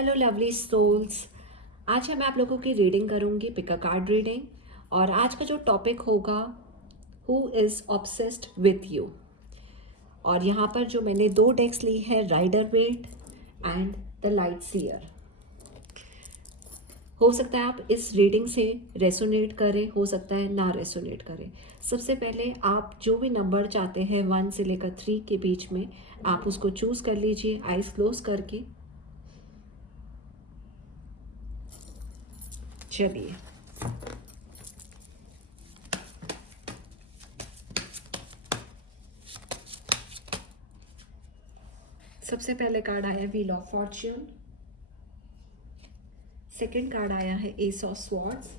Hello lovely souls. आज मैं आप लोगों की रीडिंग करूंगी, पिक अ कार्ड रीडिंग। और आज का जो टॉपिक होगा, who is obsessed with you. और यहाँ पर जो मैंने दो डेक्स ली है, Rider Waite and the Light Seer. हो सकता है आप इस रीडिंग से रेसोनेट करें, हो सकता है ना रेसोनेट करें। सबसे पहले आप जो भी नंबर चाहते हैं 1 से लेकर 3 के बीच में, आप उसको चूज़ कर लीजिए आइज़ क्लोज करके। चलिए, सबसे पहले कार्ड आया wheel of Fortune. Second card आया है S of swords.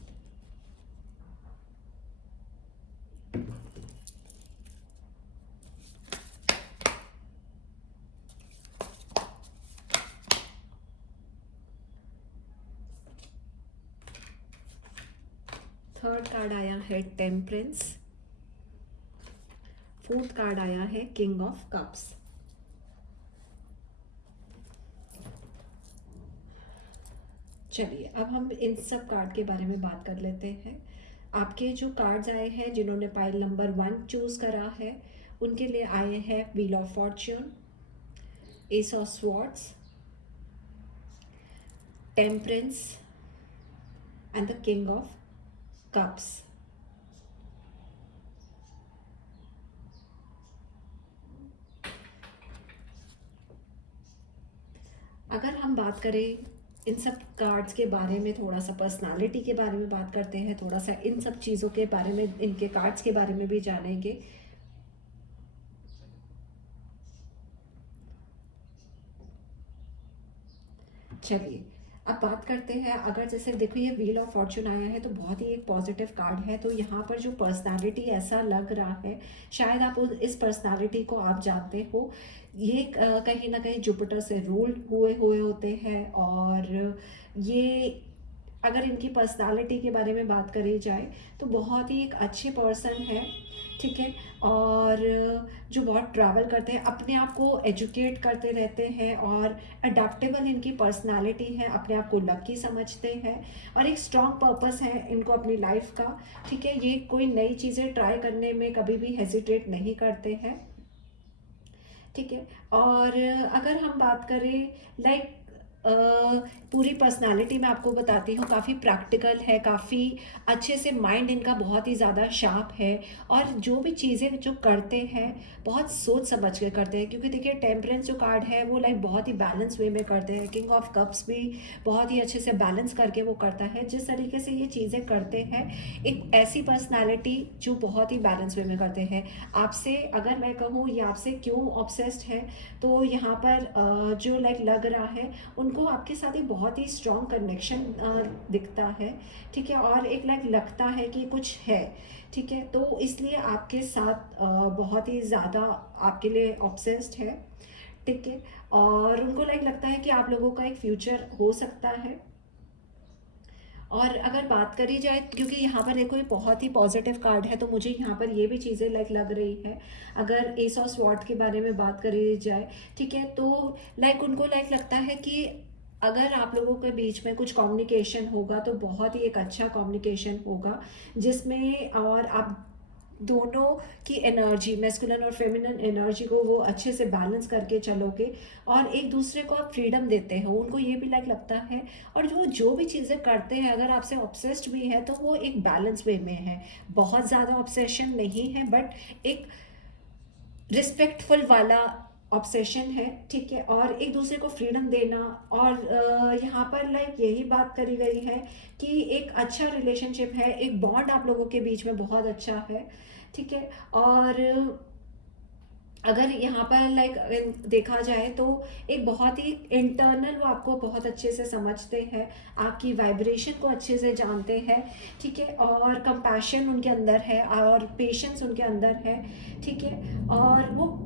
Third card आया है टेम्परेंस। फोर्थ कार्ड आया है किंग ऑफ कप्स। चलिए, अब हम इन सब कार्ड के बारे में बात कर लेते हैं। आपके जो कार्ड्स आए हैं, जिन्होंने पाइल नंबर 1 चूज करा है, उनके लिए आए हैं wheel of Fortune, S of swords, temperance and the king of cups. अगर हम बात करें इन सब कार्ड्स के बारे में, थोड़ा सा पर्सनालिटी के बारे में बात करते हैं, थोड़ा सा इन सब चीज़ों के बारे में, इनके कार्ड्स के बारे में भी जानेंगे। चलिए, अब बात करते हैं। अगर जैसे देखो, ये व्हील ऑफ फॉर्च्यून आया है तो बहुत ही एक पॉजिटिव कार्ड है। तो यहाँ पर जो पर्सनालिटी ऐसा लग रहा है, शायद आप इस पर्सनालिटी को आप जानते हो। ये कहीं ना कहीं जुपिटर से रूल्ड हुए हुए होते हैं। और ये, अगर इनकी पर्सनालिटी के बारे में बात करी जाए तो बहुत ही एक अच्छे पर्सन है, ठीक है। और जो बहुत ट्रैवल करते हैं, अपने आप को एजुकेट करते रहते हैं, और अडेप्टेबल इनकी पर्सनालिटी है, अपने आप को लकी समझते हैं, और एक स्ट्रॉन्ग पर्पस है इनको अपनी लाइफ का, ठीक है। ये कोई नई चीज़ें ट्राई करने में कभी भी हेजिटेट नहीं करते हैं, ठीक है। और अगर हम बात करें, लाइक, पूरी पर्सनालिटी मैं आपको बताती हूँ, काफ़ी प्रैक्टिकल है, काफ़ी अच्छे से माइंड इनका बहुत ही ज़्यादा शार्प है। और जो भी चीज़ें जो करते हैं, बहुत सोच समझ के करते हैं। क्योंकि देखिए, टेम्परेंस जो कार्ड है वो लाइक बहुत ही बैलेंस वे में करते हैं। किंग ऑफ कप्स भी बहुत ही अच्छे से बैलेंस करके वो करता है। जिस तरीके से ये चीज़ें करते हैं, एक ऐसी पर्सनैलिटी जो बहुत ही बैलेंस वे में करते हैं। आपसे अगर मैं कहूँ ये आपसे क्यों ऑब्सेस्ड है, तो यहाँ पर जो लाइक लग रहा है, उनको आपके साथ एक बहुत ही स्ट्रॉन्ग कनेक्शन दिखता है, ठीक है। और एक लाइक लगता है कि कुछ है, ठीक है। तो इसलिए आपके साथ बहुत ही ज़्यादा आपके लिए ऑब्सेस्ड है, ठीक है। और उनको लाइक लगता है कि आप लोगों का एक फ्यूचर हो सकता है। और अगर बात करी जाए, क्योंकि यहाँ पर देखो ये बहुत ही पॉजिटिव कार्ड है, तो मुझे यहाँ पर ये भी चीज़ें लाइक लग रही है। अगर एस ऑफ स्वॉर्ड के बारे में बात करी जाए, ठीक है, तो लाइक उनको लाइक लगता है कि अगर आप लोगों के बीच में कुछ कम्युनिकेशन होगा तो बहुत ही एक अच्छा कम्युनिकेशन होगा, जिसमें और आप दोनों की एनर्जी, मैस्कुलिन और फेमिनिन एनर्जी को वो अच्छे से बैलेंस करके चलोगे, और एक दूसरे को आप फ्रीडम देते हो, उनको ये भी लाइक लगता है। और जो भी चीज़ें करते हैं, अगर आपसे ऑब्सेस्ड भी है तो वो एक बैलेंस वे में है। बहुत ज़्यादा ऑब्सेशन नहीं है, बट एक रिस्पेक्टफुल वाला ऑब्सेशन है, ठीक है। और एक दूसरे को फ्रीडम देना। और यहाँ पर लाइक यही बात करी गई है कि एक अच्छा रिलेशनशिप है, एक बॉन्ड आप लोगों के बीच में बहुत अच्छा है, ठीक है। और अगर यहाँ पर लाइक देखा जाए तो एक बहुत ही इंटरनल, वो आपको बहुत अच्छे से समझते हैं, आपकी वाइब्रेशन को अच्छे से जानते हैं, ठीक है। और कंपैशन उनके अंदर है, और पेशेंस उनके अंदर है, ठीक है। और वो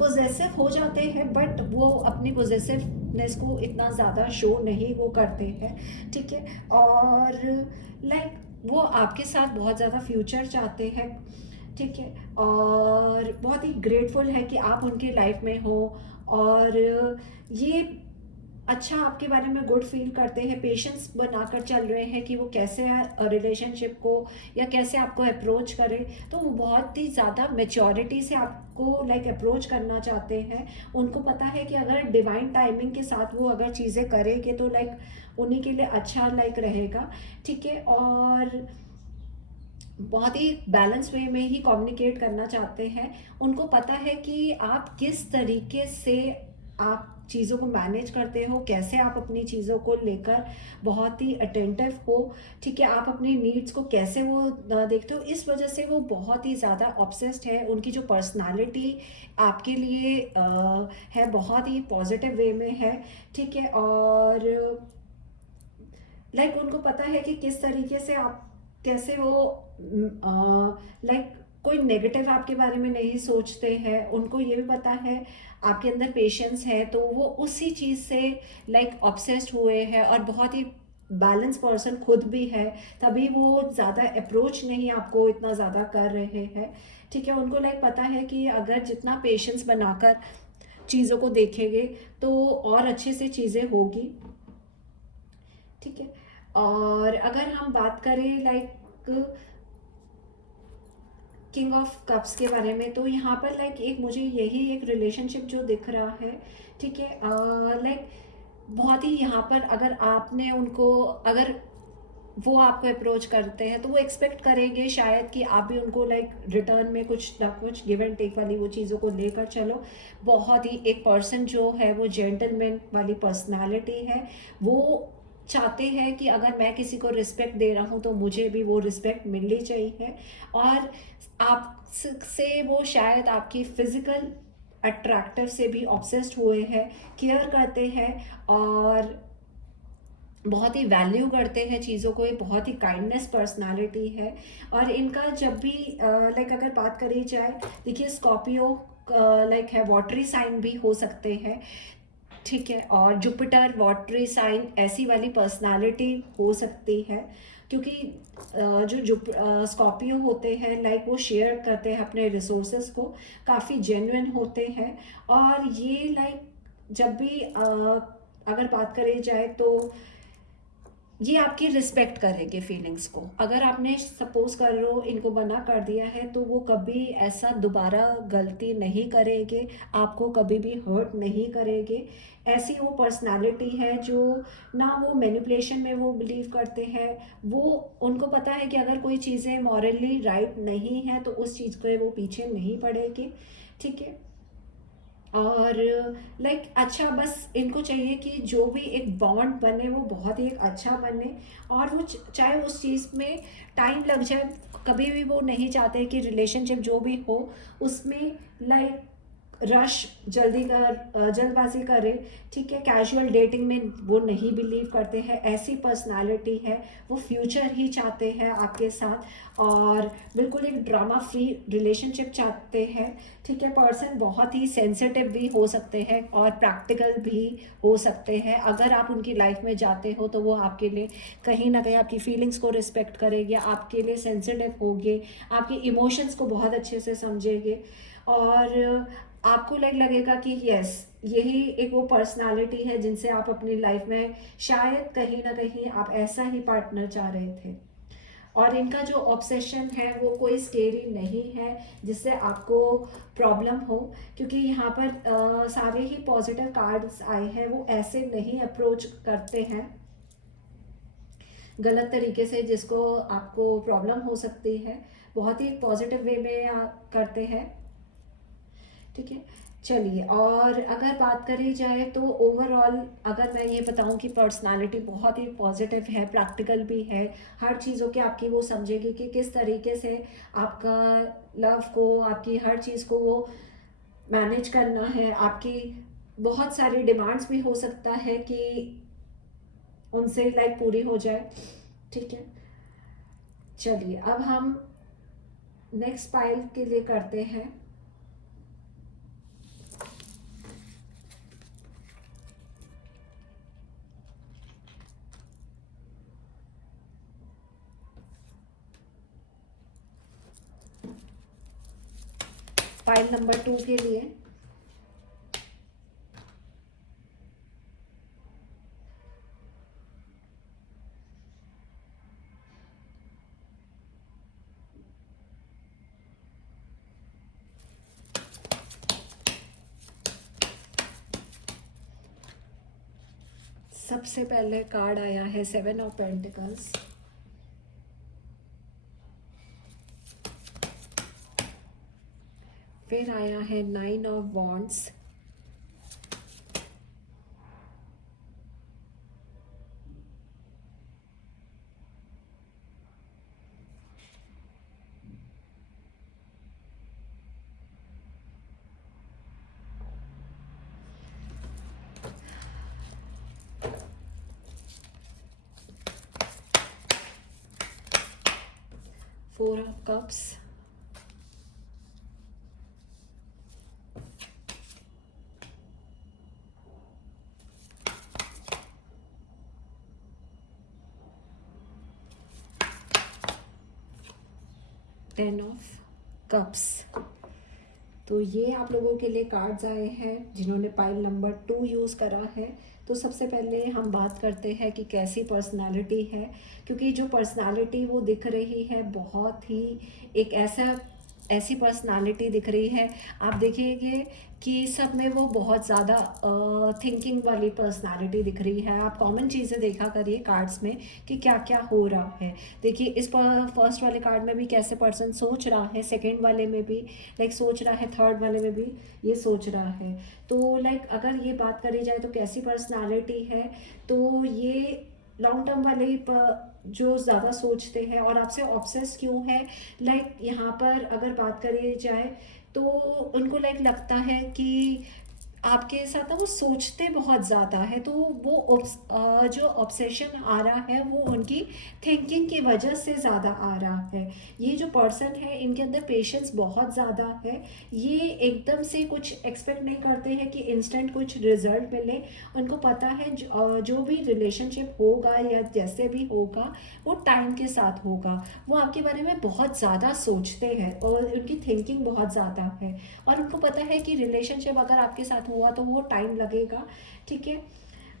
पोजेसिव हो जाते हैं, बट वो अपनी पोजेसिवनेस को इतना ज़्यादा शो नहीं वो करते हैं, ठीक है। और लाइक वो आपके साथ बहुत ज़्यादा फ्यूचर चाहते हैं, ठीक है। और बहुत ही ग्रेटफुल है कि आप उनके लाइफ में हो। और ये अच्छा आपके बारे में गुड फील करते हैं, पेशेंस बनाकर चल रहे हैं कि वो कैसे रिलेशनशिप को या कैसे आपको अप्रोच करें, तो वो बहुत ही ज़्यादा मेच्योरिटी से आपको लाइक अप्रोच करना चाहते हैं। उनको पता है कि अगर डिवाइन टाइमिंग के साथ वो अगर चीज़ें करेंगे तो लाइक उन्हीं के लिए अच्छा लाइक रहेगा, ठीक है। और बहुत ही बैलेंस वे में ही कम्युनिकेट करना चाहते हैं। उनको पता है कि आप किस तरीके से आप चीज़ों को मैनेज करते हो, कैसे आप अपनी चीज़ों को लेकर बहुत ही अटेंटिव हो, ठीक है। आप अपनी नीड्स को कैसे वो देखते हो, इस वजह से वो बहुत ही ज़्यादा ऑब्सेस्ड है। उनकी जो पर्सनालिटी आपके लिए है बहुत ही पॉजिटिव वे में है, ठीक है। और लाइक उनको पता है कि किस तरीके से आप कैसे वो लाइक कोई नेगेटिव आपके बारे में नहीं सोचते हैं। उनको ये भी पता है आपके अंदर पेशेंस है, तो वो उसी चीज़ से लाइक ऑब्सेस्ड हुए हैं और बहुत ही बैलेंस पर्सन खुद भी है, तभी वो ज़्यादा अप्रोच नहीं आपको इतना ज़्यादा कर रहे हैं, ठीक है। उनको लाइक पता है कि अगर जितना पेशेंस बनाकर चीज़ों को देखेंगे तो और अच्छे से चीज़ें होगी, ठीक है। और अगर हम बात करें लाइक किंग ऑफ कप्स के बारे में, तो यहाँ पर लाइक एक मुझे यही एक रिलेशनशिप जो दिख रहा है, ठीक है। लाइक बहुत ही यहाँ पर अगर आपने उनको, अगर वो आपको अप्रोच करते हैं तो वो एक्सपेक्ट करेंगे शायद कि आप भी उनको लाइक रिटर्न में कुछ ना कुछ गिव एंड टेक वाली वो चीज़ों को लेकर चलो। बहुत ही एक पर्सन जो है वो जेंटलमैन वाली पर्सनालिटी है, वो चाहते हैं कि अगर मैं किसी को रिस्पेक्ट दे रहा हूँ तो मुझे भी वो रिस्पेक्ट मिलनी चाहिए। और आपसे वो शायद आपकी फिजिकल अट्रैक्टिव से भी ऑब्सेस्ड हुए हैं, केयर करते हैं और बहुत ही वैल्यू करते हैं चीज़ों को। ये बहुत ही काइंडनेस पर्सनालिटी है। और इनका जब भी लाइक अगर बात करी जाए, देखिए स्कॉर्पियो लाइक है वाटरी साइन भी हो सकते हैं, ठीक है। और जुपिटर वाटरी साइन ऐसी वाली पर्सनालिटी हो सकती है, क्योंकि जो स्कॉर्पियो होते हैं लाइक वो शेयर करते हैं अपने रिसोर्सेज को, काफ़ी जेन्युइन होते हैं। और ये लाइक जब भी अगर बात करी जाए तो ये आपकी रिस्पेक्ट करेंगे फीलिंग्स को। अगर आपने सपोज कर लो इनको मना कर दिया है तो वो कभी ऐसा दोबारा गलती नहीं करेंगे, आपको कभी भी हर्ट नहीं करेंगे। ऐसी वो पर्सनालिटी है जो ना वो मैनिपुलेशन में वो बिलीव करते हैं। वो उनको पता है कि अगर कोई चीज़ें मॉरली राइट नहीं है तो उस चीज़ को वो पीछे नहीं पड़ेगी, ठीक है। और लाइक अच्छा बस इनको चाहिए कि जो भी एक बॉन्ड बने वो बहुत ही एक अच्छा बने। और वो चाहे उस चीज़ में टाइम लग जाए, कभी भी वो नहीं चाहते कि रिलेशनशिप जो भी हो उसमें लाइक रश जल्दबाजी करे, ठीक है। कैजुअल डेटिंग में वो नहीं बिलीव करते हैं, ऐसी पर्सनालिटी है। वो फ्यूचर ही चाहते हैं आपके साथ और बिल्कुल एक ड्रामा फ्री रिलेशनशिप चाहते हैं, ठीक है। पर्सन बहुत ही सेंसिटिव भी हो सकते हैं और प्रैक्टिकल भी हो सकते हैं। अगर आप उनकी लाइफ में जाते हो तो वो आपके लिए कहीं ना कहीं आपकी फीलिंग्स को रिस्पेक्ट करेंगे, आपके लिए सेंसिटिव होंगे, आपके इमोशंस को बहुत अच्छे से समझेंगे। और आपको लाइक लगेगा कि यस यही एक वो पर्सनालिटी है जिनसे आप अपनी लाइफ में शायद कहीं ना कहीं आप ऐसा ही पार्टनर चाह रहे थे। और इनका जो ऑब्सेशन है वो कोई स्केरी नहीं है जिससे आपको प्रॉब्लम हो, क्योंकि यहाँ पर सारे ही पॉजिटिव कार्ड्स आए हैं। वो ऐसे नहीं अप्रोच करते हैं गलत तरीके से जिसको आपको प्रॉब्लम हो सकती है, बहुत ही पॉजिटिव वे में करते हैं, ठीक है। चलिए, और अगर बात करी जाए तो ओवरऑल अगर मैं ये बताऊं कि पर्सनालिटी बहुत ही पॉजिटिव है, प्रैक्टिकल भी है, हर चीज़ों की आपकी वो समझेगी कि किस तरीके से आपका लव को, आपकी हर चीज़ को वो मैनेज करना है। आपकी बहुत सारी डिमांड्स भी हो सकता है कि उनसे लाइक पूरी हो जाए, ठीक है। चलिए अब हम नेक्स्ट पाइल के लिए करते हैं। फाइल नंबर 2 के लिए सबसे पहले कार्ड आया है 7 ऑफ पेंटिकल्स, फिर आया है 9 of wands, 4 of cups, 10 of cups. तो ये आप लोगों के लिए कार्ड्स आए हैं जिन्होंने पाइल नंबर 2 यूज़ करा है। तो सबसे पहले हम बात करते हैं कि कैसी पर्सनालिटी है, क्योंकि जो पर्सनालिटी वो दिख रही है बहुत ही एक ऐसी पर्सनालिटी दिख रही है। आप देखिएगा कि सब में वो बहुत ज़्यादा थिंकिंग वाली पर्सनालिटी दिख रही है। आप कॉमन चीज़ें देखा करिए कार्ड्स में कि क्या क्या हो रहा है। देखिए इस पर फर्स्ट वाले कार्ड में भी कैसे पर्सन सोच रहा है, सेकंड वाले में भी लाइक सोच रहा है, थर्ड वाले में भी ये सोच रहा है। तो लाइक अगर ये बात करी जाए तो कैसी पर्सनालिटी है, तो ये लॉन्ग टर्म वाले ही जो ज़्यादा सोचते हैं और आपसे ऑब्सेस क्यों है। लाइक यहाँ पर अगर बात करी जाए तो उनको लाइक लगता है कि आपके साथ ना वो सोचते बहुत ज़्यादा है, तो वो जो ऑब्सेशन आ रहा है वो उनकी थिंकिंग की वजह से ज़्यादा आ रहा है। ये जो पर्सन है इनके अंदर पेशेंस बहुत ज़्यादा है। ये एकदम से कुछ एक्सपेक्ट नहीं करते हैं कि इंस्टेंट कुछ रिजल्ट मिले। उनको पता है जो भी रिलेशनशिप होगा या जैसे भी होगा वो टाइम के साथ होगा। वो आपके बारे में बहुत ज़्यादा सोचते हैं और उनकी थिंकिंग बहुत ज़्यादा है, और उनको पता है कि रिलेशनशिप अगर आपके साथ हुआ तो वो टाइम लगेगा, ठीक है।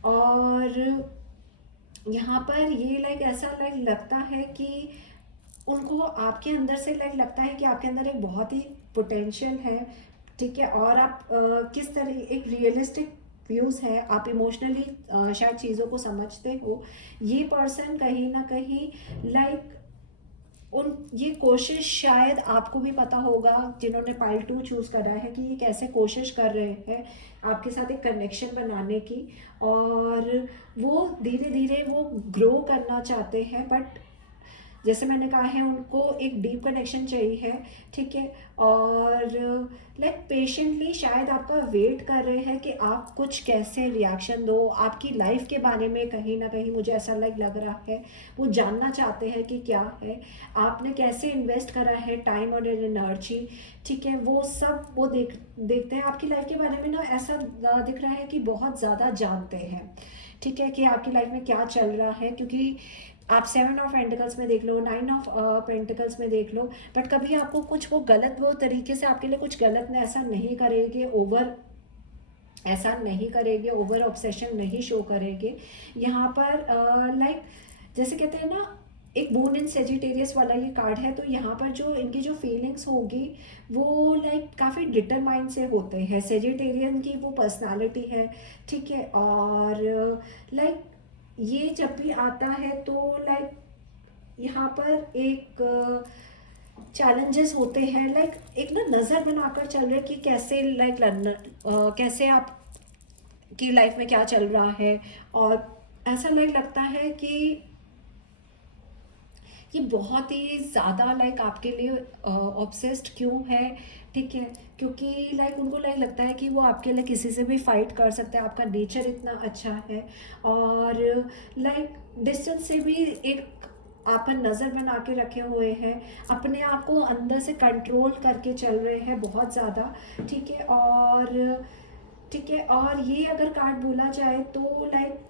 और यहाँ पर ये लाइक ऐसा लाइक लगता है कि उनको आपके अंदर से लाइक लगता है कि आपके अंदर एक बहुत ही पोटेंशियल है, ठीक है। और आप किस तरह एक रियलिस्टिक व्यूज़ है, आप इमोशनली शायद चीज़ों को समझते हो। ये पर्सन कहीं ना कहीं लाइक उन ये कोशिश शायद आपको भी पता होगा जिन्होंने पाइल 2 चूज़ करा है कि ये कैसे कोशिश कर रहे हैं आपके साथ एक कनेक्शन बनाने की, और वो धीरे धीरे वो ग्रो करना चाहते हैं। बट जैसे मैंने कहा है उनको एक डीप कनेक्शन चाहिए है, ठीक है। और लाइक पेशेंटली शायद आपका वेट कर रहे हैं कि आप कुछ कैसे रिएक्शन दो आपकी लाइफ के बारे में। कहीं ना कहीं मुझे ऐसा लाइक लग रहा है वो जानना चाहते हैं कि क्या है आपने कैसे इन्वेस्ट करा है टाइम और एनर्जी, ठीक है। वो सब वो देखते हैं आपकी लाइफ के बारे में ना। ऐसा दिख रहा है कि बहुत ज़्यादा जानते हैं, ठीक है, कि आपकी लाइफ में क्या चल रहा है। क्योंकि आप 7 ऑफ पेंटिकल्स में देख लो, 9 ऑफ पेंटिकल्स में देख लो, बट कभी आपको कुछ वो गलत वो तरीके से आपके लिए कुछ गलत ने ऐसा नहीं करेंगे, ऐसा नहीं करेंगे, ओवर ऑब्सेशन नहीं शो करेंगे। यहाँ पर लाइक जैसे कहते हैं ना एक मून इन सेजिटेरियस वाला ये कार्ड है, तो यहाँ पर जो इनकी जो फीलिंग्स होगी वो लाइक काफ़ी डिटरमाइंड से होते हैं। सेजिटेरियन की वो पर्सनालिटी है, ठीक है। और लाइक ये जब भी आता है तो लाइक यहाँ पर एक चैलेंजेस होते हैं, लाइक एक ना नज़र बनाकर चल रहे कि कैसे लाइक कैसे आप की लाइफ में क्या चल रहा है। और ऐसा लाइक लगता है कि ये बहुत ही ज़्यादा लाइक आपके लिए ऑब्सेस्ड क्यों है, ठीक है। क्योंकि लाइक उनको लाइक लगता है कि वो आपके लिए किसी से भी फाइट कर सकते हैं, आपका नेचर इतना अच्छा है। और लाइक डिस्टेंस से भी एक आप पर नज़र बना के रखे हुए हैं, अपने आप को अंदर से कंट्रोल करके चल रहे हैं बहुत ज़्यादा, ठीक है। और ठीक है, और ये अगर कार्ड बोला जाए तो लाइक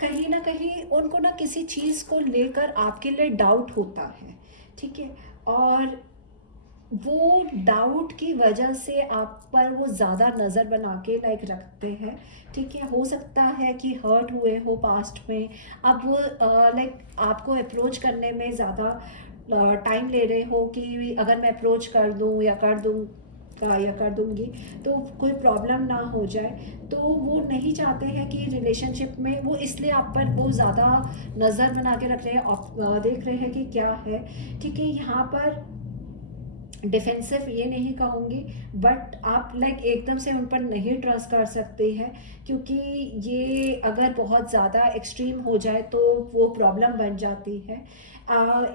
कहीं ना कहीं उनको ना किसी चीज़ को लेकर आपके लिए डाउट होता है, ठीक है। और वो डाउट की वजह से आप पर वो ज़्यादा नज़र बना के लाइक रखते हैं, ठीक है। हो सकता है कि हर्ट हुए हो पास्ट में, अब वो लाइक आपको अप्रोच करने में ज़्यादा टाइम ले रहे हो कि अगर मैं अप्रोच कर दूँ या कर दूँ का या कर दूंगी तो कोई प्रॉब्लम ना हो जाए। तो वो नहीं चाहते हैं कि रिलेशनशिप में, वो इसलिए आप पर वो ज़्यादा नज़र बना के रख रहे हैं, देख रहे हैं कि क्या है। ठीक है, यहाँ पर डिफेंसिव ये नहीं कहूँगी, बट आप लाइक एकदम से उन पर नहीं ट्रस्ट कर सकते हैं, क्योंकि ये अगर बहुत ज़्यादा एक्सट्रीम हो जाए तो वो प्रॉब्लम बन जाती है।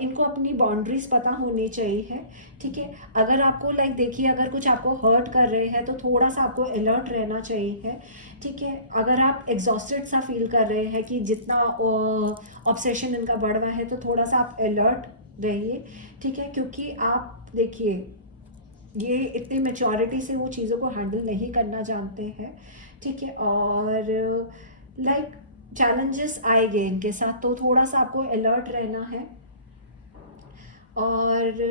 इनको अपनी बाउंड्रीज पता होनी चाहिए। ठीक है, अगर आपको लाइक देखिए, अगर कुछ आपको हर्ट कर रहे हैं तो थोड़ा सा आपको अलर्ट रहना चाहिए। ठीक है, अगर आप एग्जॉस्टेड सा फील कर रहे हैं कि जितना ऑब्सेशन इनका बढ़ रहा है, तो थोड़ा सा आप अलर्ट रहिए। ठीक है, क्योंकि आप देखिए ये इतनी मेच्योरिटी से वो चीज़ों को हैंडल नहीं करना जानते हैं। ठीक है, और लाइक चैलेंजेस आएंगे इनके साथ, तो थोड़ा सा आपको अलर्ट रहना है। और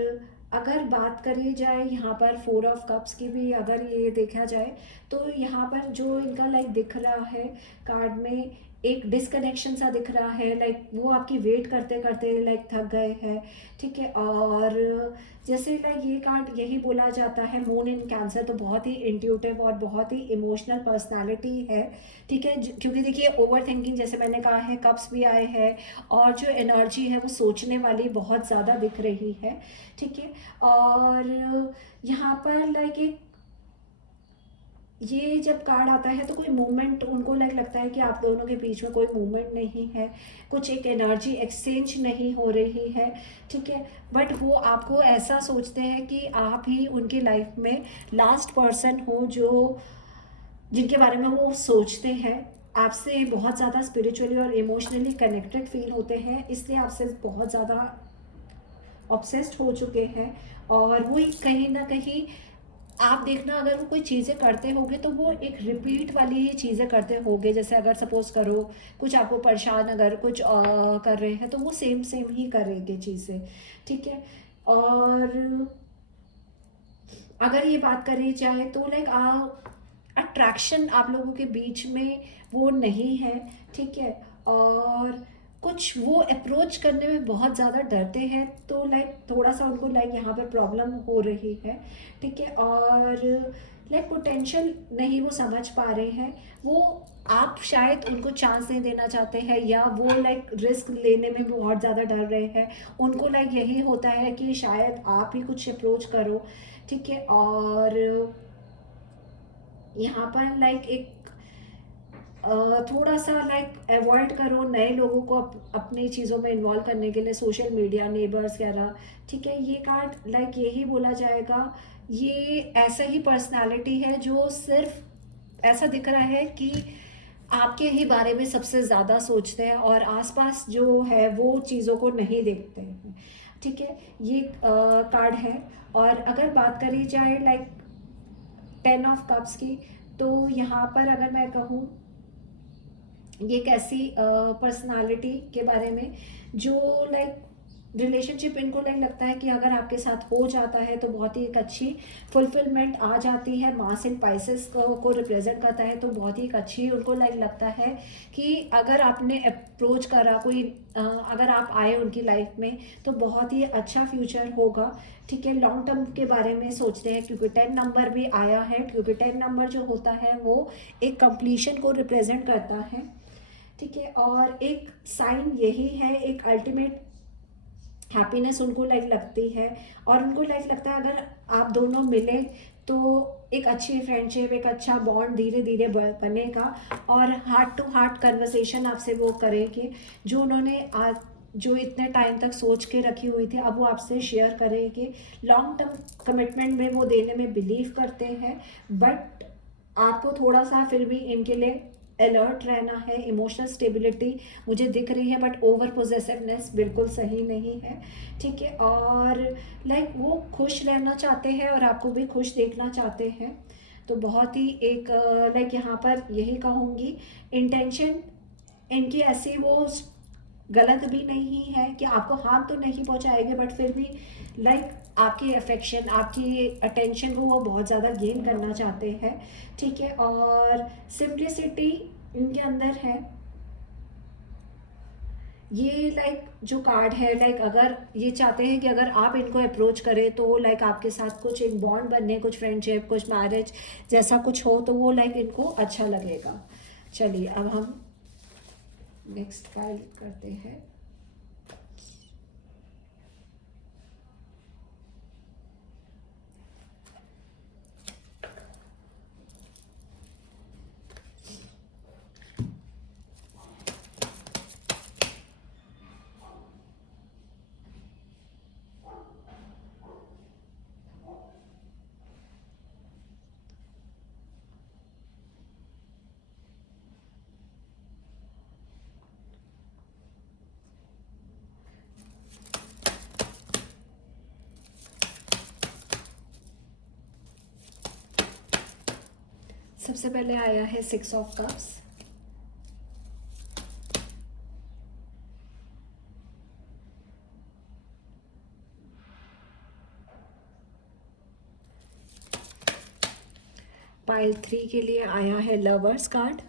अगर बात करी जाए यहाँ पर 4 ऑफ कप्स की भी, अगर ये देखा जाए तो यहाँ पर जो इनका लाइक दिख रहा है कार्ड में, एक डिसकनेक्शन सा दिख रहा है, लाइक वो आपकी वेट करते करते लाइक थक गए हैं। ठीक है, और जैसे लाइक ये कार्ड यही बोला जाता है, मून इन कैंसर, तो बहुत ही इंट्यूटिव और बहुत ही इमोशनल पर्सनालिटी है। ठीक है, क्योंकि देखिए ओवर थिंकिंग, जैसे मैंने कहा है, कप्स भी आए हैं, और जो एनर्जी है वो सोचने वाली बहुत ज़्यादा दिख रही है। ठीक है, और यहाँ पर लाइक एक ये जब कार्ड आता है तो कोई मूवमेंट उनको लाइक लगता है कि आप दोनों के बीच में कोई मूवमेंट नहीं है, कुछ एक एनर्जी एक्सचेंज नहीं हो रही है। ठीक है, बट वो आपको ऐसा सोचते हैं कि आप ही उनकी लाइफ में लास्ट पर्सन हो जो जिनके बारे में वो सोचते हैं। आपसे बहुत ज़्यादा स्पिरिचुअली और इमोशनली कनेक्टेड फील होते हैं, इसलिए आपसे बहुत ज़्यादा ऑब्सेस्ड हो चुके हैं। और वो कहीं ना कहीं आप देखना, अगर वो कोई चीज़ें करते होंगे तो वो एक रिपीट वाली ही चीज़ें करते होंगे। जैसे अगर सपोज करो कुछ आपको परेशान अगर कुछ कर रहे हैं, तो वो सेम सेम ही करेंगे चीज़ें। ठीक है, और अगर ये बात करी जाए तो लाइक अट्रैक्शन आप लोगों के बीच में वो नहीं है। ठीक है, और कुछ वो अप्रोच करने में बहुत ज़्यादा डरते हैं, तो लाइक थोड़ा सा उनको लाइक यहाँ पर प्रॉब्लम हो रही है। ठीक है, और लाइक पोटेंशियल नहीं वो समझ पा रहे हैं, वो आप शायद उनको चांस नहीं देना चाहते हैं, या वो लाइक रिस्क लेने में बहुत ज़्यादा डर रहे हैं। उनको लाइक यही होता है कि शायद आप ही कुछ अप्रोच करो। ठीक है, और यहाँ पर लाइक एक थोड़ा सा लाइक अवॉइड करो नए लोगों को अपनी चीज़ों में इन्वॉल्व करने के लिए, सोशल मीडिया, नेबर्स वगैरह। ठीक है, ये कार्ड लाइक यही बोला जाएगा, ये ऐसा ही पर्सनालिटी है जो सिर्फ ऐसा दिख रहा है कि आपके ही बारे में सबसे ज़्यादा सोचते हैं, और आसपास जो है वो चीज़ों को नहीं देखते हैं। ठीक है, ये कार्ड है। और अगर बात करी जाए लाइक 10 ऑफ कप्स की, तो यहाँ पर अगर मैं कहूँ, ये एक ऐसी पर्सनालिटी के बारे में जो लाइक रिलेशनशिप इनको लाइक लगता है कि अगर आपके साथ हो जाता है तो बहुत ही एक अच्छी फुलफिलमेंट आ जाती है। मार्स इन पाइसेस को रिप्रेजेंट करता है, तो बहुत ही एक अच्छी उनको लाइक लगता है कि अगर आपने अप्रोच करा कोई, अगर आप आए उनकी लाइफ में तो बहुत ही अच्छा फ्यूचर होगा। ठीक है, लॉन्ग टर्म के बारे में सोचते हैं, क्योंकि 10 नंबर भी आया है, क्योंकि 10 नंबर जो होता है वो एक कंप्लीशन को रिप्रेजेंट करता है। ठीक है, और एक साइन यही है, एक अल्टीमेट हैप्पीनेस उनको लाइक लगती है, और उनको लाइक लगता है अगर आप दोनों मिले तो एक अच्छी फ्रेंडशिप, एक अच्छा बॉन्ड धीरे धीरे बनेगा, और हार्ट टू हार्ट कन्वर्सेशन आपसे वो करेंगे, जो उन्होंने आज जो इतने टाइम तक सोच के रखी हुई थी, अब वो आपसे शेयर करेंगे। लॉन्ग टर्म कमिटमेंट में वो देने में बिलीव करते हैं, बट आपको थोड़ा सा फिर भी इनके लिए अलर्ट रहना है। इमोशनल स्टेबिलिटी मुझे दिख रही है, बट ओवर पोजेसिवनेस बिल्कुल सही नहीं है। ठीक है, और लाइक वो खुश रहना चाहते हैं और आपको भी खुश देखना चाहते हैं। तो बहुत ही एक लाइक यहाँ पर यही कहूँगी, इंटेंशन इनकी ऐसी वो गलत भी नहीं है कि आपको हार्म तो नहीं पहुँचाएंगे, बट फिर भी लाइक आपकी अफेक्शन, आपकी अटेंशन को वो बहुत ज़्यादा गेन करना चाहते हैं। ठीक है, और सिंप्लिसिटी इनके अंदर है, ये लाइक जो कार्ड है, लाइक अगर ये चाहते हैं कि अगर आप इनको अप्रोच करें तो लाइक आपके साथ कुछ एक बॉन्ड बनने, कुछ फ्रेंडशिप, कुछ मैरिज जैसा कुछ हो, तो वो लाइक इनको अच्छा लगेगा। चलिए अब हम नेक्स्ट फाइल करते हैं। सबसे पहले आया है 6 ऑफ कप्स। पाइल 3 के लिए आया है lovers card.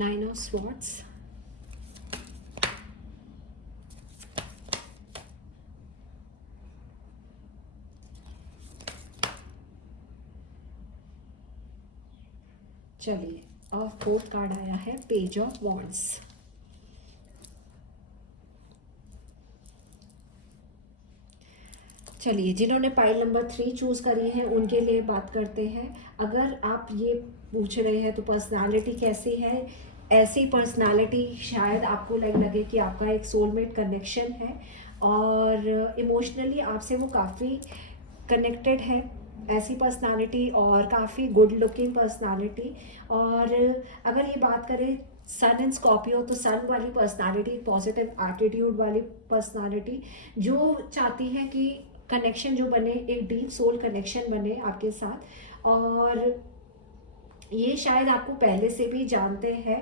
Nine of Swords, चलिए और फोर्थ कार्ड आया है पेज ऑफ वॉन्ड्स। चलिए जिन्होंने पाइल नंबर 3 चूज़ करी है उनके लिए बात करते हैं। अगर आप ये पूछ रहे हैं तो पर्सनालिटी कैसी है, ऐसी पर्सनालिटी शायद आपको लगे कि आपका एक सोलमेट कनेक्शन है और इमोशनली आपसे वो काफ़ी कनेक्टेड है, ऐसी पर्सनालिटी, और काफ़ी गुड लुकिंग पर्सनालिटी। और अगर ये बात करें सन इन स्कॉर्पियो, तो सन वाली पर्सनालिटी, पॉजिटिव एटीट्यूड वाली पर्सनालिटी, जो चाहती है कि कनेक्शन जो बने, एक डीप सोल कनेक्शन बने आपके साथ। और ये शायद आपको पहले से भी जानते हैं,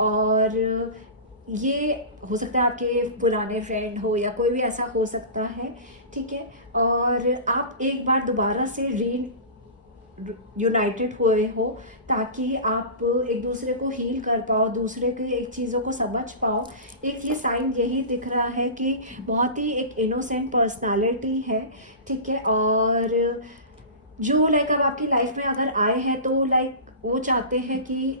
और ये हो सकता है आपके पुराने फ्रेंड हो या कोई भी ऐसा हो सकता है, ठीक है। और आप एक बार दोबारा से यूनाइटेड हुए हो ताकि आप एक दूसरे को हील कर पाओ, दूसरे की एक चीज़ों को समझ पाओ। एक ये साइन यही दिख रहा है कि बहुत ही एक इनोसेंट पर्सनालिटी है, ठीक है। और जो लाइक अब आपकी लाइफ में अगर आए हैं तो लाइक वो चाहते हैं कि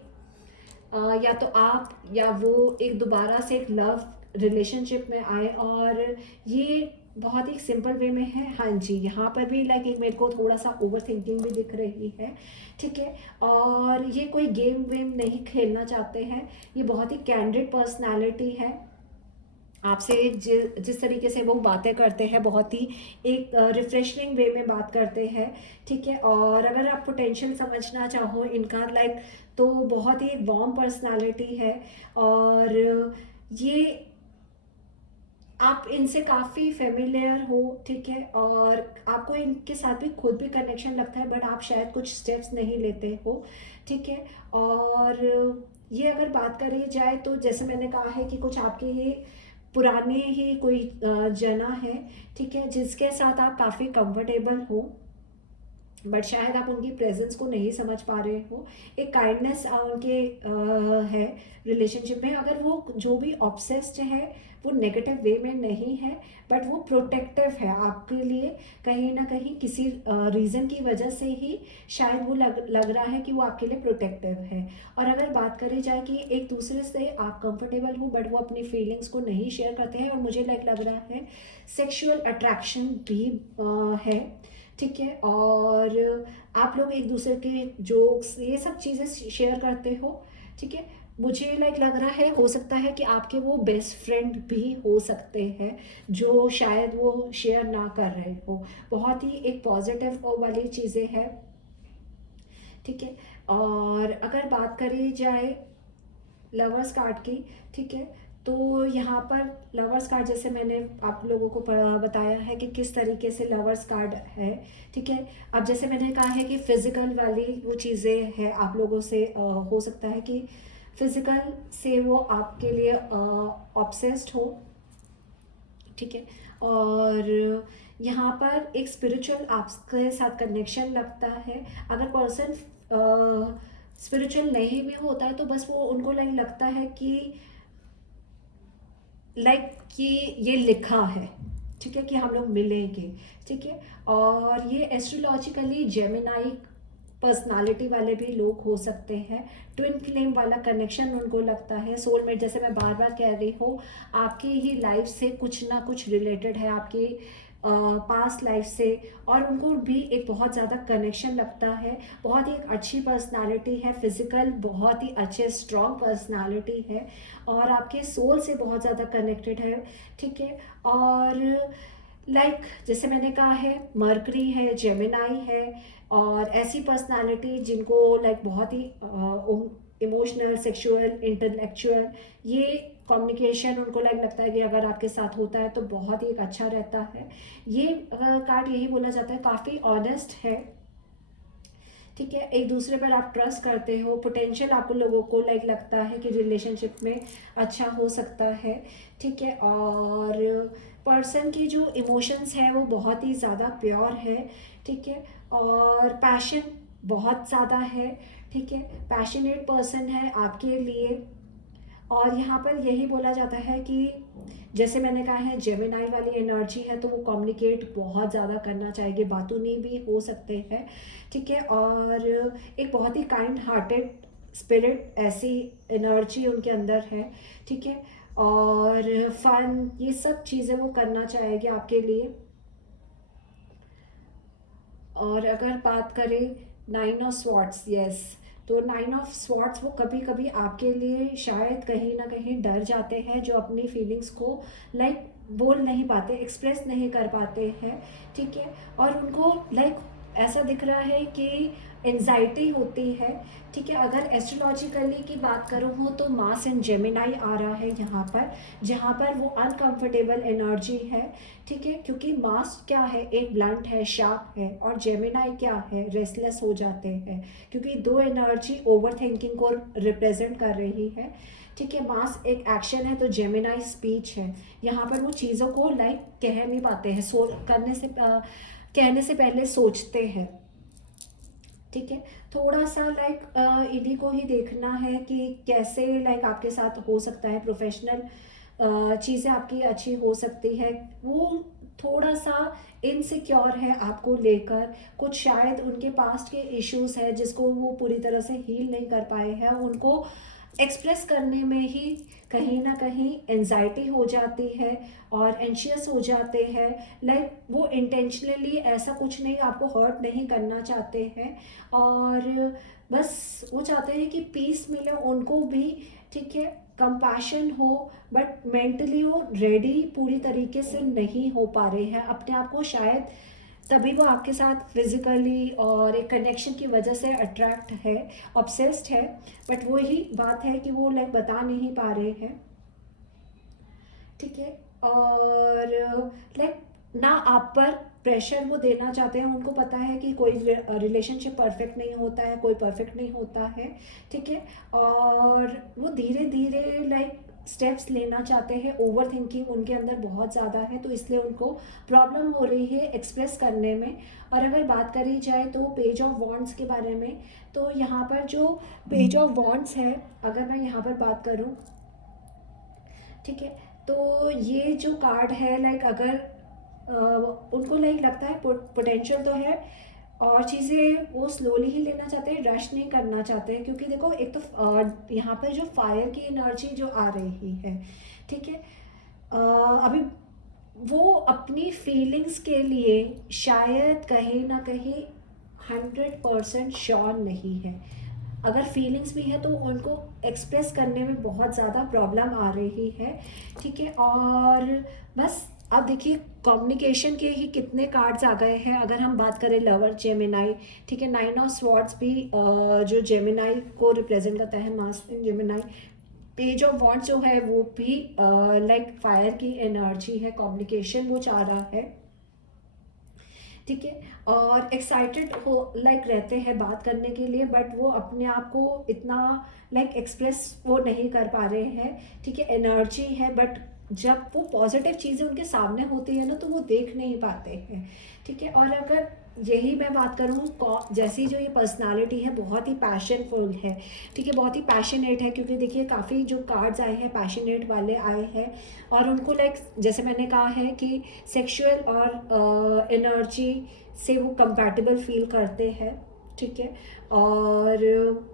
या तो आप या वो एक दोबारा से एक लव रिलेशनशिप में आए। और ये बहुत ही सिंपल वे में है। हाँ जी, यहाँ पर भी लाइक एक मेरे को थोड़ा सा ओवर थिंकिंग भी दिख रही है, ठीक है। और ये कोई गेम वेम नहीं खेलना चाहते हैं, ये बहुत ही कैंडिड पर्सनालिटी है। आपसे जिस तरीके से वो बातें करते हैं, बहुत ही एक रिफ्रेशिंग वे में बात करते हैं, ठीक है। और अगर आप पोटेंशियल समझना चाहो इनका लाइक, तो बहुत ही वार्म पर्सनालिटी है। और ये आप इनसे काफ़ी फेमिलियर हो, ठीक है। और आपको इनके साथ भी खुद भी कनेक्शन लगता है, बट आप शायद कुछ स्टेप्स नहीं लेते हो, ठीक है। और ये अगर बात करी जाए तो जैसे मैंने कहा है कि कुछ आपके ये पुराने ही कोई जना है, ठीक है, जिसके साथ आप काफ़ी कंफर्टेबल हो, बट शायद आप उनकी प्रेजेंस को नहीं समझ पा रहे हो। एक काइंडनेस उनके है रिलेशनशिप में। अगर वो जो भी ऑब्सेस्ड है वो नेगेटिव वे में नहीं है, बट वो प्रोटेक्टिव है आपके लिए, कहीं ना कहीं किसी रीज़न की वजह से ही शायद वो लग रहा है कि वो आपके लिए प्रोटेक्टिव है। और अगर बात करी जाए कि एक दूसरे से आप कंफर्टेबल हो बट वो अपनी फीलिंग्स को नहीं शेयर करते हैं, और मुझे लग रहा है सेक्सुअल अट्रैक्शन भी है, ठीक है। और आप लोग एक दूसरे के जोक्स ये सब चीज़ें शेयर करते हो, ठीक है। मुझे लग रहा है हो सकता है कि आपके वो बेस्ट फ्रेंड भी हो सकते हैं जो शायद वो शेयर ना कर रहे हो। बहुत ही एक पॉजिटिव वाली चीज़ें हैं, ठीक है। और अगर बात करी जाए लवर्स कार्ड की, ठीक है, तो यहाँ पर लवर्स कार्ड, जैसे मैंने आप लोगों को बताया है कि किस तरीके से लवर्स कार्ड है, ठीक है। अब जैसे मैंने कहा है कि फिज़िकल वाली वो चीज़ें हैं, आप लोगों से हो सकता है कि फिज़िकल से वो आपके लिए ऑब्सेस्ड हो, ठीक है। और यहाँ पर एक स्पिरिचुअल आपके साथ कनेक्शन लगता है। अगर पर्सन स्पिरिचुअल नहीं भी होता है तो बस वो उनको लगता है कि कि ये लिखा है, ठीक है, कि हम लोग मिलेंगे, ठीक है। और ये एस्ट्रोलॉजिकली जेमिनाई पर्सनालिटी वाले भी लोग हो सकते हैं। ट्विन फ्लेम वाला कनेक्शन उनको लगता है। सोलमेट, जैसे मैं बार बार कह रही हूँ, आपकी ही लाइफ से कुछ ना कुछ रिलेटेड है, आपकी पास्ट लाइफ से, और उनको भी एक बहुत ज़्यादा कनेक्शन लगता है। बहुत ही एक अच्छी पर्सनालिटी है, फिजिकल बहुत ही अच्छे स्ट्रॉन्ग पर्सनालिटी है, और आपके सोल से बहुत ज़्यादा कनेक्टेड है, ठीक है। और जैसे मैंने कहा है, मरकरी है, जेमिनाई है, और ऐसी पर्सनालिटी जिनको बहुत ही इमोशनल, सेक्सुअल, इंटेलेक्चुअल, ये कम्युनिकेशन उनको लगता है कि अगर आपके साथ होता है तो बहुत ही एक अच्छा रहता है। ये कार्ड यही बोला जाता है, काफ़ी ऑनेस्ट है, ठीक है। एक दूसरे पर आप ट्रस्ट करते हो, पोटेंशियल आपको लोगों को लगता है कि रिलेशनशिप में अच्छा हो सकता है, ठीक है। और पर्सन की जो इमोशंस है वो बहुत ही ज़्यादा प्योर है, ठीक है। और पैशन बहुत ज़्यादा है, ठीक है, पैशनेट पर्सन है आपके लिए। और यहाँ पर यही बोला जाता है कि जैसे मैंने कहा है, जेमिनाई वाली एनर्जी है तो वो कम्युनिकेट बहुत ज़्यादा करना चाहिए, बातूनी भी हो सकते हैं, ठीक है। और एक बहुत ही काइंड हार्टेड स्पिरिट, ऐसी एनर्जी उनके अंदर है, ठीक है। और फन, ये सब चीज़ें वो करना चाहेंगे आपके लिए। और अगर बात करें नाइन ऑफ स्वॉर्ड्स, यस, तो नाइन ऑफ स्वॉर्ड्स वो कभी कभी आपके लिए शायद कहीं ना कहीं डर जाते हैं, जो अपनी फीलिंग्स को बोल नहीं पाते, एक्सप्रेस नहीं कर पाते हैं, ठीक है। और उनको ऐसा दिख रहा है कि एंजाइटी होती है, ठीक है। अगर एस्ट्रोलॉजिकली की बात करूँ तो मार्स इन जेमिनाई आ रहा है यहाँ पर, जहाँ पर वो अनकंफर्टेबल एनर्जी है, ठीक है। क्योंकि मार्स क्या है, एक ब्लंट है, शार्प है, और जेमिनाई क्या है, रेस्टलेस हो जाते हैं, क्योंकि दो एनर्जी ओवर थिंकिंग को रिप्रेजेंट कर रही है, ठीक है। मार्स एक एक्शन है तो जेमिनाई स्पीच है। यहाँ पर वो चीज़ों को कह नहीं पाते हैं, कहने से पहले सोचते हैं, ठीक है। थोड़ा सा इन्हीं को ही देखना है कि कैसे आपके साथ हो सकता है, प्रोफेशनल चीज़ें आपकी अच्छी हो सकती है। वो थोड़ा सा इनसिक्योर है आपको लेकर, कुछ शायद उनके पास्ट के इश्यूज है जिसको वो पूरी तरह से हील नहीं कर पाए हैं, उनको एक्सप्रेस करने में ही कहीं ना कहीं एंजाइटी हो जाती है और एंशियस हो जाते हैं। वो इंटेंशनली ऐसा कुछ नहीं, आपको हर्ट नहीं करना चाहते हैं, और बस वो चाहते हैं कि पीस मिले उनको भी, ठीक है, कंपैशन हो, बट मेंटली वो रेडी पूरी तरीके से नहीं हो पा रहे हैं अपने आप को, शायद तभी वो आपके साथ फिजिकली और एक कनेक्शन की वजह से अट्रैक्ट है, ऑब्सेस्ड है, बट वही बात है कि वो बता नहीं पा रहे हैं, ठीक है। और ना आप पर प्रेशर वो देना चाहते हैं, उनको पता है कि कोई रिलेशनशिप परफेक्ट नहीं होता है, कोई परफेक्ट नहीं होता है, ठीक है। और वो धीरे धीरे स्टेप्स लेना चाहते हैं, ओवर थिंकिंग उनके अंदर बहुत ज़्यादा है, तो इसलिए उनको प्रॉब्लम हो रही है एक्सप्रेस करने में। और अगर बात करी जाए तो पेज ऑफ वॉन्ड्स के बारे में, तो यहाँ पर जो पेज ऑफ वॉन्ड्स है, अगर मैं यहाँ पर बात करूँ, ठीक है, तो ये जो कार्ड है अगर उनको लगता है पोटेंशियल तो है, और चीज़ें वो स्लोली ही लेना चाहते हैं, रश नहीं करना चाहते हैं, क्योंकि देखो एक तो यहाँ पर जो फायर की एनर्जी जो आ रही है, ठीक है, अभी वो अपनी फीलिंग्स के लिए शायद कहीं ना कहीं 100% श्योर नहीं है। अगर फीलिंग्स भी है तो उनको एक्सप्रेस करने में बहुत ज़्यादा प्रॉब्लम आ रही है, ठीक है। और बस अब देखिए कम्युनिकेशन के ही कितने कार्ड्स आ गए हैं। अगर हम बात करें लवर, जेमिनाई, ठीक है, नाइन ऑफ स्वॉर्ड्स भी जो जेमिनाई को रिप्रेजेंट करता है, Mars in Gemini, page of wands जो है वो भी लाइक फायर की एनर्जी है, कम्युनिकेशन वो चाह रहा है, ठीक है। और एक्साइटेड हो लाइक रहते हैं बात करने के लिए, बट वो अपने आप को इतना लाइक एक्सप्रेस वो नहीं कर पा रहे हैं, ठीक है। एनर्जी है, बट जब वो पॉजिटिव चीज़ें उनके सामने होती है ना तो वो देख नहीं पाते हैं, ठीक है। और अगर यही मैं बात करूँ, जैसी जो ये पर्सनालिटी है बहुत ही पैशनफुल है, ठीक है, बहुत ही पैशनेट है, क्योंकि देखिए काफ़ी जो कार्ड्स आए हैं पैशनेट वाले आए हैं, और उनको लाइक जैसे मैंने कहा है कि सेक्सुअल और एनर्जी से वो कंपैटिबल फील करते हैं, ठीक है। और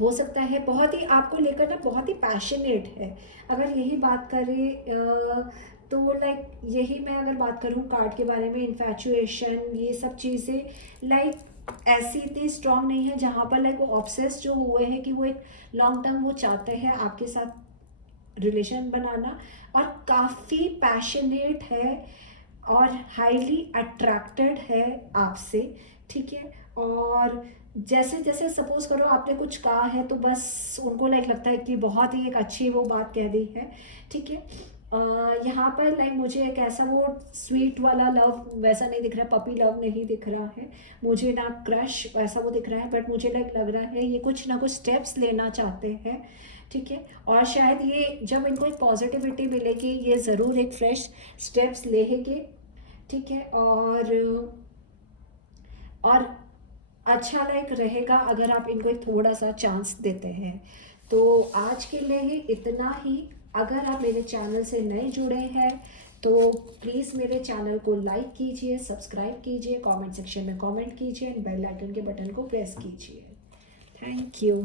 हो सकता है बहुत ही आपको लेकर ना बहुत ही पैशनेट है। अगर यही बात करें तो लाइक यही मैं अगर बात करूँ कार्ड के बारे में, इन्फैचुएशन ये सब चीज़ें लाइक ऐसी इतनी स्ट्रांग नहीं है, जहाँ पर लाइक वो ऑब्सेस जो हुए हैं कि वो एक लॉन्ग टर्म वो चाहते हैं आपके साथ रिलेशन बनाना, और काफ़ी पैशनेट है और हाईली अट्रैक्टेड है आपसे, ठीक है। और जैसे जैसे सपोज करो आपने कुछ कहा है तो बस उनको लाइक लगता है कि बहुत ही एक अच्छी वो बात कह दी है, ठीक है। यहाँ पर लाइक मुझे एक ऐसा वो स्वीट वाला लव वैसा नहीं दिख रहा, पपी लव नहीं दिख रहा है मुझे, ना क्रश वैसा वो दिख रहा है, बट मुझे लाइक लग रहा है ये कुछ ना कुछ स्टेप्स लेना चाहते हैं, ठीक है। और शायद ये जब इनको एक पॉजिटिविटी मिलेगी ये ज़रूर एक फ्रेश स्टेप्स लेंगे, ठीक है। और अच्छा लाइक रहेगा अगर आप इनको एक थोड़ा सा चांस देते हैं। तो आज के लिए ही इतना ही। अगर आप मेरे चैनल से नए जुड़े हैं तो प्लीज़ मेरे चैनल को लाइक कीजिए, सब्सक्राइब कीजिए, कमेंट सेक्शन में कमेंट कीजिए एंड बेल आइकन के बटन को प्रेस कीजिए। Thank you.